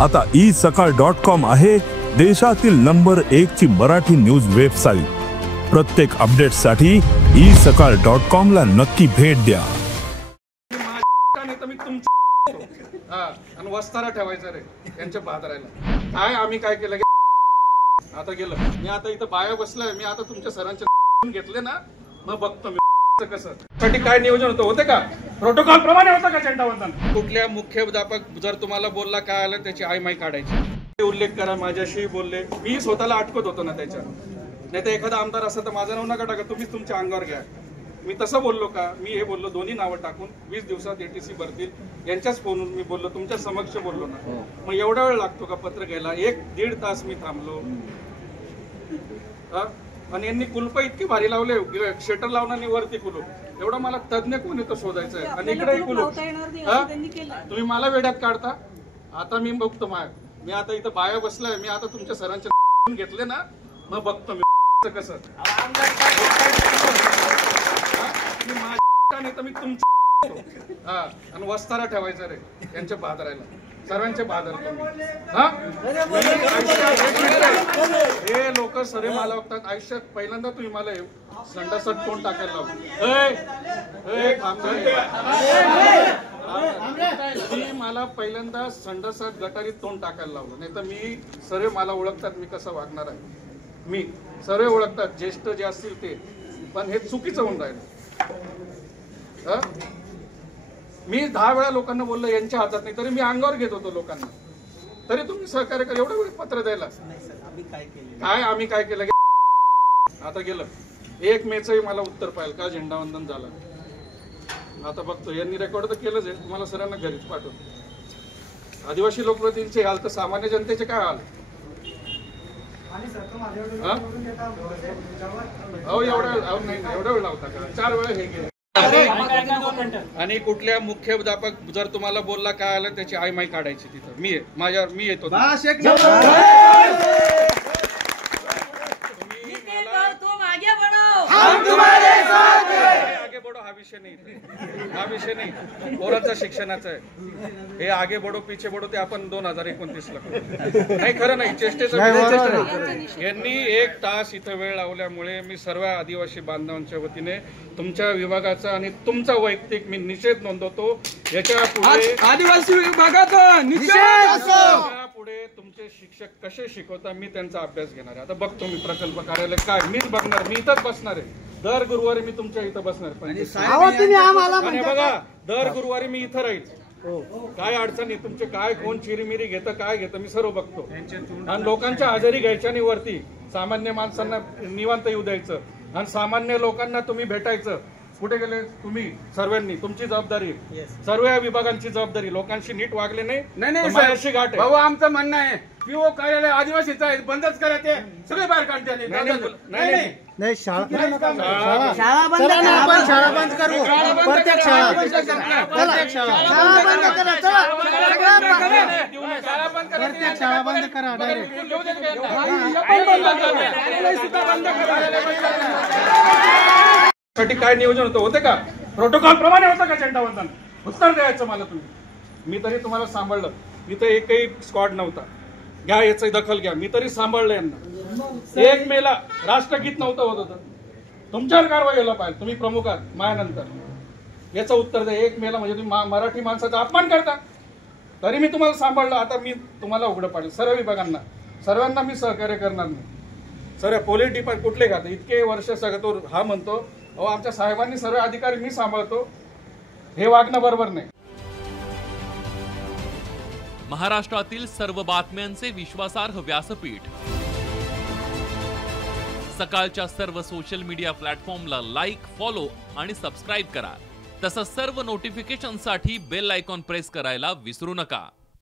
आता isakal.com आहे देशातील नंबर 1 ची मराठी न्यूज वेबसाईट। प्रत्येक अपडेटसाठी isakal.com ला नक्की भेट द्या। आणि वस्तारा ठेवायचा रे त्यांच्या बाजाराला। काय आम्ही काय केलं आता गेलं मी आता इथं बाया बसलाय, मी आता तुमच्या सरांचे घेतले ना, मग बघतो मी कसं साठी काय नियोजन होते का प्रोटोकॉल प्रमाणे होतं का झेंडावंदन। कुठल्या मुख्याध्यापक जर तुम्हाला बोलला काय आलं त्याची आयमाई काढायची, उल्लेख करा, माझ्याशी बोलले, मी स्वतःला अटकत होतो ना त्याच्या। नाही तर एखादा आमदार असता तर माझं नाव नका टाका, तुम्हीच तुमच्या अंगावर घ्या। मी तसं बोललो का? मी हे बोललो दोन्ही नावं टाकून 20 दिवसात एटीसी भरतील यांच्याच फोनवरून मी बोललो, तुमच्या समक्ष बोललो ना। मग एवढा वेळ लागतो का पत्र घ्यायला? 1-1.5 तास मी थांबलो। आणि यांनी कुलप इतकी भारी लावले, शटर लावणार वरती कुलूप, एवढा मला तज्ञ कोण येतो शोधायचं आहे। आणि इकडे कुलूप तुम्ही मला वेड्यात काढता। आता मी बघतो मी आता इथं बाया बसलाय, मी आता तुमच्या सरांचे घेतले ना, मग बघतो मी कसं नाही तर मी तुमचं आणि वस्तारा ठेवायचा रे त्यांच्या बाजाराला, सर्वांचे बाजार। हे लोक सरे मला बघतात आयुष्यात पहिल्यांदा तुम्ही मला संडासात तोंड टाकायला लावलं। मला पहिल्यांदा संडासात गटारीत तोंड टाकायला लावलं, नाही तर मी सरे मला ओळखतात मी कसं वागणार आहे। मी सरे ओळखतात, ज्येष्ठ जे असतील ते, पण हे चुकीचं होऊन राहिलं। मी 10 वेळा लोकांना बोललो यांच्या हातात नाही, तरी मी अंगावर घेत होतो लोकांना, तरी तुम्ही सहकार्य करा। एवढं वेळ पत्र द्यायला काय आम्ही काय केलं आता गेलं 1 मेचंही मला उत्तर पाहिजे का झेंडावंदन झालं। आता बघतो यांनी रेकॉर्ड तर केलंच आहे, तुम्हाला सरांना घरीच पाठवतो। आदिवासी लोकप्रतिनिधींचे हाल तर सामान्य जनतेचे काय हाल? एवढा वेळ लावता का? 4 वेळा हे गेले। आणि कुठल्या मुख्याध्यापक जर तुम्हाला बोलला काय आलं त्याची आयमाई काढायची तिथं मी येतो। आगे बढो हा विषय नाही पोरांचा शिक्षणाचा आहे। हे आगे बढो पीछे बढो ते आपण 2029 ला नाही, खरं नाही, चेष्टेचा। यांनी 1 तास इथं वेळ लावल्यामुळे मी सर्व आदिवासी बांधवांच्या वतीने तुमच्या विभागाचा आणि तुमचा वैयक्तिक मी निषेध नोंदवतो। याच्या पुढे आदिवासी विभागात पुढे तुमचे शिक्षक कसे शिकवता मी त्यांचा अभ्यास घेणार आहे। आता बघतो मी प्रकल्प कार्यालय काय, मीच बघणार, मी इथंच बसणार आहे। दर गुरुवारी मी तुमच्या इथं बसणार आणि बघा दर गुरुवारी मी इथं राहील। काय अडचणी तुमचे काय कोण चिरीमिरी घेतं काय घेतं मी सर्व बघतो। आणि लोकांच्या हजेरी घ्यायच्या आणि वरती सामान्य माणसांना निवांत येऊ द्यायचं आणि सामान्य लोकांना तुम्ही भेटायचं। कुठे गेले तुम्ही? सर्वांनी तुमची जबाबदारी, सर्व विभागांची जबाबदारी। लोकांशी नीट वागले नाही माझ्याशी गाठ आहे भाऊ। आमचं म्हणणं आहे पीओ कार्यालय आदिवासीचं आहे, बंदच करा, ते सगळे बाहेर काढते। नाही शाळा बंद करा, आपण शाळा बंद करू, प्रत्येक शाळा बंद करा, प्रत्येक शाळा बंद करा डायरेक्ट। साठी काय नियोजन होते का प्रोटोकॉल प्रमाणे होतं का झेंडावंदन? उत्तर द्यायचं मला तुम्ही। मी तरी तुम्हाला सांभाळलं, इथं एकही स्क्वॉड नव्हता, घ्या याची दखल घ्या, मी तरी सांभाळलं यांना। 1 मेला राष्ट्रगीत नव्हतं होत होतं, तुमच्यावर कारवाई व्हायला पाहिजे, तुम्ही प्रमुख आहात माझ्यानंतर। याचं उत्तर द्या। 1 मेला म्हणजे तुम्ही मराठी माणसाचा अपमान करता, तरी मी तुम्हाला सांभाळलं। आता मी तुम्हाला उघडं पाडेल सर्व विभागांना, सर्वांना मी सहकार्य करणार नाही। सर्व पोलीस डिपार्टमेंट कुठले खाते इतके वर्ष सगळं हा म्हणतो अहो आमच्या साहेबांनी सर्व अधिकारी मी सांभाळतो, हे वागणं बरोबर नाही। महाराष्ट्रातील सर्व बातम्यांचे विश्वासार्ह व्यासपीठ सकाळच्या सर्व सोशल मीडिया प्लॅटफॉर्मला लाईक, फॉलो आणि सबस्क्राईब करा। तसंच सर्व नोटिफिकेशनसाठी बेल आयकॉन प्रेस करायला विसरू नका।